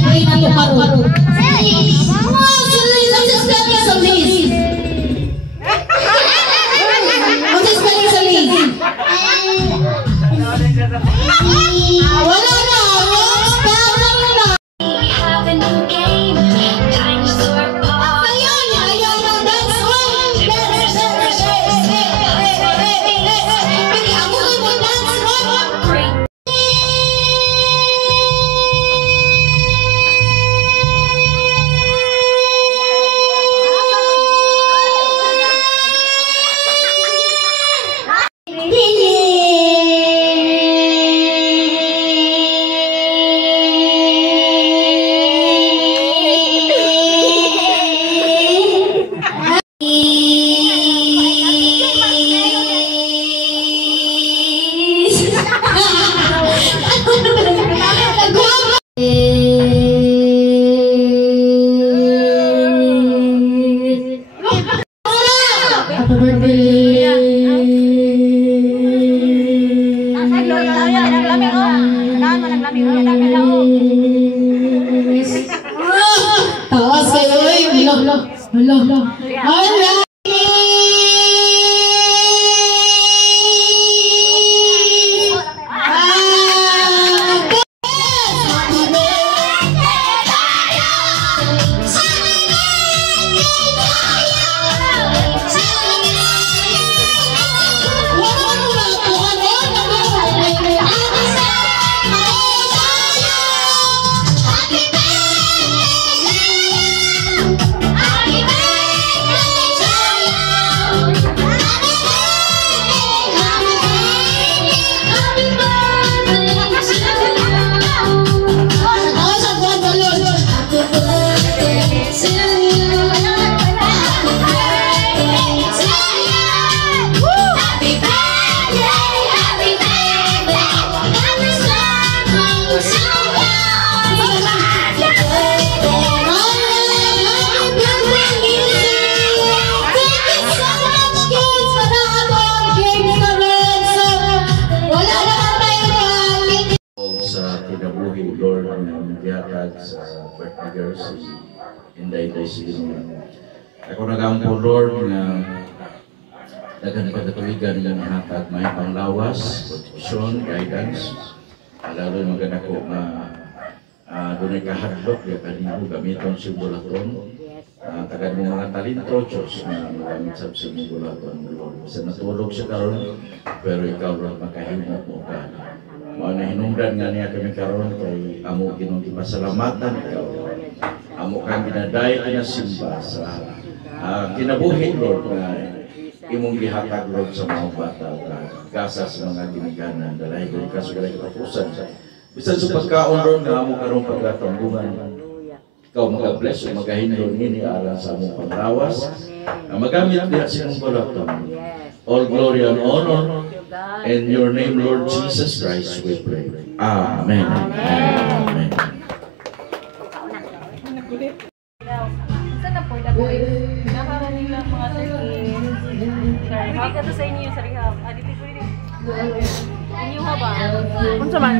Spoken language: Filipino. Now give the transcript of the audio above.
i-play na ito karoon. Let's spelling sa Liz. Let's spelling sa Liz. Wala na. Spell na muna. Tawas kayo eh. Hala. Lord ng gihatag sa partners inday sige. Ako nagampo Lord nga daghan pagtuigan nga nahatag may panglawas, protection, guidance. Lalo maganda ko nga dunay kahadlok ya kanimo gamiton sa bulaton. Tagad mo mga talento Diyos na magamit sa bulaton Lord. Sa natulog siya karon pero ikaw Lord makahimo mo ka. Mga hinungdan nga niya kami karon kay amo Ginoo gipasalamatan ikaw. Amo kang ginaday kinasimba sa kinabuhi Lord nga imong gihatag Lord sa mga bata kasa sa mga ginikanan dalahi ko kaso galay katapusan bisan sa pagkaon Lord nga amo karon pagkatambungan. Ikaw mag-bless o magahindon ngini alang sa among panglawas magamit diha sa imong bulaton. All glory and honor in your name, Lord Jesus Christ, we pray. Amen. Amen. Saan na po? Nakaroon nila mga 13. Hindi ka to sa inyo sa rehab. Dito po rin. Inyo ha ba? Kung sa man?